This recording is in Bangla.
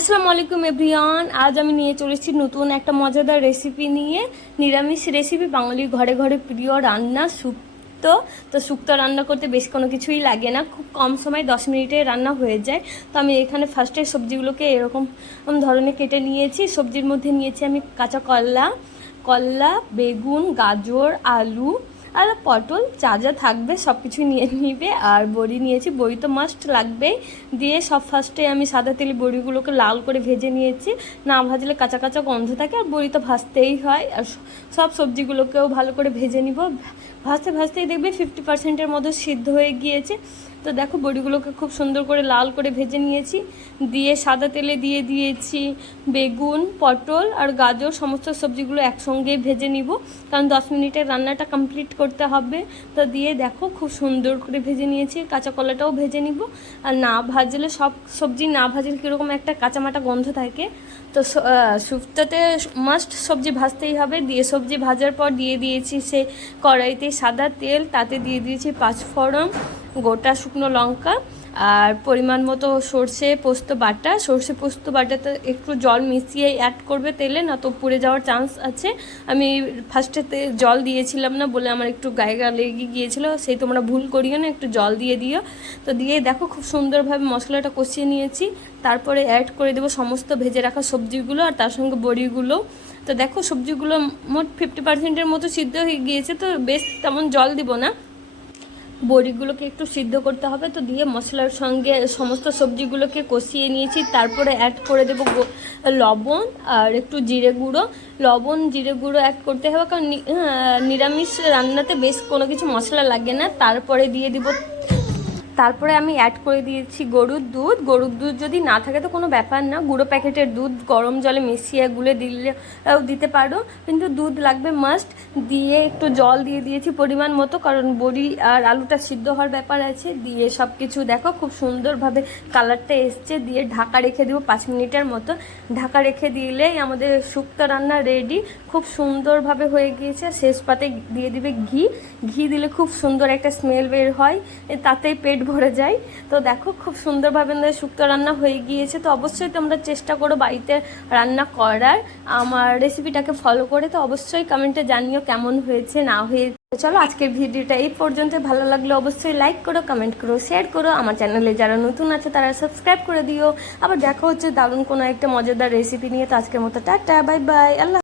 আসসালামু আলাইকুম এভরিওয়ান। আজ আমি নিয়ে চলেছি নতুন একটা মজাদার রেসিপি নিয়ে। নিরামিষ রেসিপি বাঙালির ঘরে ঘরে প্রিয় রান্না শুক্তো তো শুক্তো রান্না করতে বেশ কোনো কিছুই লাগে না, খুব কম সময় দশ মিনিটে রান্না হয়ে যায়। তো আমি এখানে ফার্স্টে সবজিগুলোকে এরকম ধরনের কেটে নিয়েছি। সবজির মধ্যে নিয়েছি আমি কাঁচা কলা কলা, বেগুন, গাজর, আলু আর পটল, যা যা থাকবে সব কিছু নিয়ে নিবে। আর বড়ি নিয়েছি, বড়ি তো মাস্ট লাগবেই। দিয়ে সব ফার্স্টে আমি সাদা তেলে বড়িগুলোকে লাল করে ভেজে নিয়েছি। না ভাজলে কাঁচা কাঁচা গন্ধ থাকে, আর বড়ি তো ভাজতেই হয়। আর সব সবজিগুলোকেও ভালো করে ভেজে নিব। ভাজতে ভাজতেই দেখবে ফিফটি পার্সেন্টের মতো সিদ্ধ হয়ে গিয়েছে। তো দেখো বড়িগুলোকে খুব সুন্দর করে লাল করে ভেজে নিয়েছি। দিয়ে সাদা তেলে দিয়ে দিয়েছি বেগুন পটল আর গাজর সমস্ত সবজিগুলো একসঙ্গে ভেজে নিব। কারণ দশ মিনিটের রান্নাটা কমপ্লিট করতে হবে। তো দিয়ে দেখো খুব সুন্দর করে ভেজে নিয়েছি কাঁচা কলাটাও ভেজে নিব। আর না ভাজলে সব সবজি না ভাজলে কীরকম একটা কাঁচামাটা গন্ধ থাকে। তো স- আহ, শুক্তোতে মাস্ট সবজি ভাজতেই হবে। দিয়ে সবজি ভাজার পর দিয়ে দিয়েছি সে কড়াইতে সাদা তেল তাতে দিয়ে দিয়েছি পাঁচফোড়ন। গোটা শুকনো লঙ্কা আর পরিমাণ মতো সর্ষে পোস্ত বাটা। সর্ষে পোস্ত বাটাতে একটু জল মিশিয়ে অ্যাড করবে তেলে, না তো পুড়ে যাওয়ার চান্স আছে। আমি ফার্স্টেতে জল দিয়েছিলাম না বলে আমার একটু গায়ে গা লেগে গিয়েছিল, সেই তোমরা ভুল করিও না, একটু জল দিয়ে দিও। তো দিয়ে দেখো খুব সুন্দরভাবে মশলাটা কষিয়ে নিয়েছি। তারপরে অ্যাড করে দেবো সমস্ত ভেজে রাখা সবজিগুলো আর তার সঙ্গে বড়িগুলো। তো দেখো সবজিগুলো মোট ফিফটি পার্সেন্টের মতো সিদ্ধ হয়ে গিয়েছে, তো বেশ তেমন জল দিব না। বড়িগুলোকে একটু সিদ্ধ করতে হবে, তো দিয়ে মশলার সঙ্গে সমস্ত সবজিগুলোকে কষিয়ে নিয়েছি। তারপরে অ্যাড করে দেবো লবণ আর একটু জিরে গুঁড়ো। লবণ, জিরে গুঁড়ো অ্যাড করতে হবে, কারণ নিরামিষ রান্নাতে বেশ কোনো কিছু মশলা লাগে না। তারপরে দিয়ে দিব তারপরে আমি অ্যাড করে দিয়েছি গরুর দুধ। গরুর দুধ যদি না থাকে তো কোনো ব্যাপার না। গুঁড়ো প্যাকেটের দুধ গরম জলে মিশিয়ে গুলে দিলেও দিতে পারো। কিন্তু দুধ লাগবে মাস্ট দিয়ে একটু জল দিয়ে দিয়েছি পরিমাণ মতো। কারণ বড়ি আর আলুটা সিদ্ধ হওয়ার ব্যাপার আছে। দিয়ে সব কিছু দেখো, খুব সুন্দরভাবে কালারটা এসছে। দিয়ে ঢাকা রেখে দেবো পাঁচ মিনিটের মতো। ঢাকা রেখে দিলেই আমাদের শুক্তো রান্না রেডি খুব সুন্দরভাবে হয়ে গিয়েছে। শেষ পাতে দিয়ে দিবে ঘি। ঘি দিলে খুব সুন্দর একটা স্মেল বের হয়। তাতেই পেট ভরে যায়। তো দেখো, খুব সুন্দরভাবে শুক্তো রান্না হয়ে গিয়েছে। তো অবশ্যই তোমরা চেষ্টা করো বাড়িতে রান্না করার। আমার রেসিপিটাকে ফলো করে তো অবশ্যই কমেন্টে জানিও কেমন হয়েছে, না হয়েছে চলো আজকের ভিডিওটা এই পর্যন্ত। ভালো লাগলে অবশ্যই লাইক করো কমেন্ট করো শেয়ার করো। আমার চ্যানেলে যারা নতুন আছে, তারা সাবস্ক্রাইব করে দিও। আবার দেখা হচ্ছে দারুণ কোনো একটা মজাদার রেসিপি নিয়ে। তো আজকের মতো টাটা বাই বাই আল্লাহ